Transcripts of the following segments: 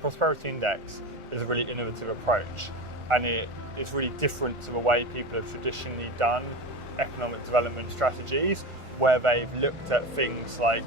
Prosperity Index is a really innovative approach, and it's really different to the way people have traditionally done economic development strategies, where they've looked at things like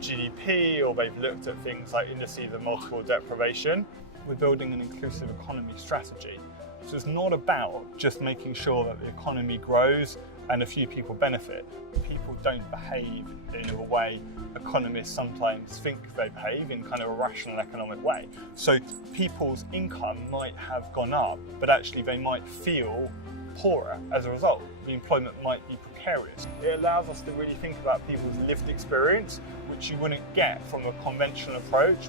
GDP or they've looked at things like indices of multiple deprivation. We're building an inclusive economy strategy. So it's not about just making sure that the economy grows and a few people benefit. People don't behave in a way economists sometimes think they behave, in kind of a rational economic way. So people's income might have gone up, but actually they might feel poorer as a result. The employment might be precarious. It allows us to really think about people's lived experience, which you wouldn't get from a conventional approach.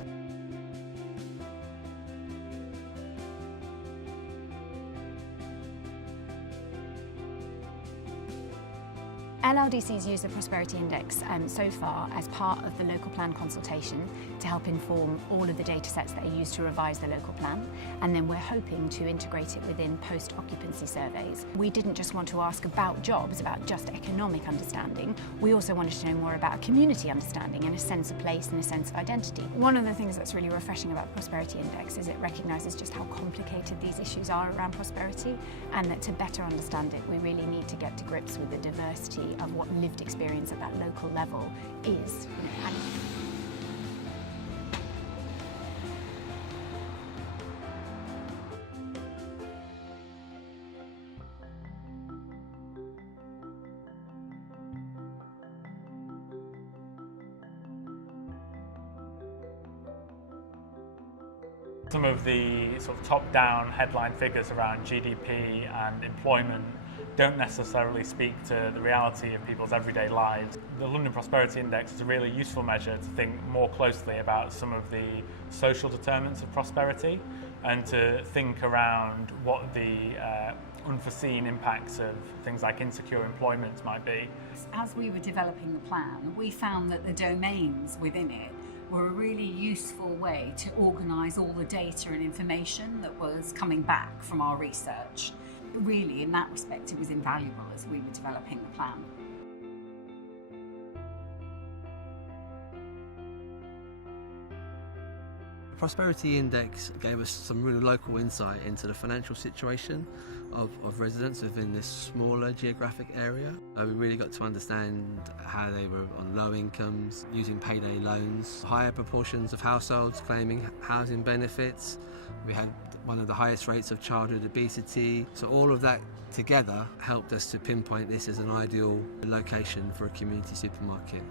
LRDC's used the Prosperity Index so far as part of the local plan consultation to help inform all of the data sets that are used to revise the local plan, and then we're hoping to integrate it within post-occupancy surveys. We didn't just want to ask about jobs, about just economic understanding, we also wanted to know more about community understanding and a sense of place and a sense of identity. One of the things that's really refreshing about the Prosperity Index is it recognises just how complicated these issues are around prosperity, and that to better understand it we really need to get to grips with the diversity of what lived experience at that local level is. Some of the sort of top-down headline figures around GDP and employment don't necessarily speak to the reality of people's everyday lives. The London Prosperity Index is a really useful measure to think more closely about some of the social determinants of prosperity and to think around what the unforeseen impacts of things like insecure employment might be. As we were developing the plan, we found that the domains within it were a really useful way to organise all the data and information that was coming back from our research. Really, in that respect, it was invaluable as we were developing the plan. The Prosperity Index gave us some really local insight into the financial situation of residents within this smaller geographic area. We really got to understand how they were on low incomes, using payday loans, higher proportions of households claiming housing benefits. We had one of the highest rates of childhood obesity. So all of that together helped us to pinpoint this as an ideal location for a community supermarket.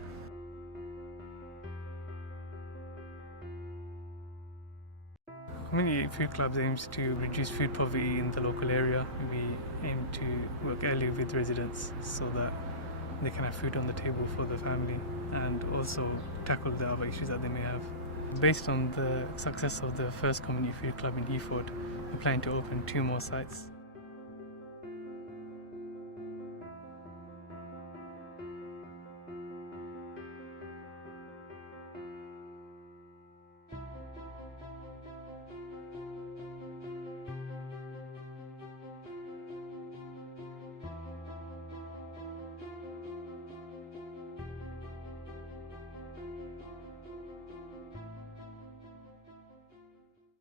Community Food Clubs aims to reduce food poverty in the local area. We aim to work early with residents so that they can have food on the table for the family and also tackle the other issues that they may have. Based on the success of the first Community Food Club in Eford, we're planning to open 2 more sites.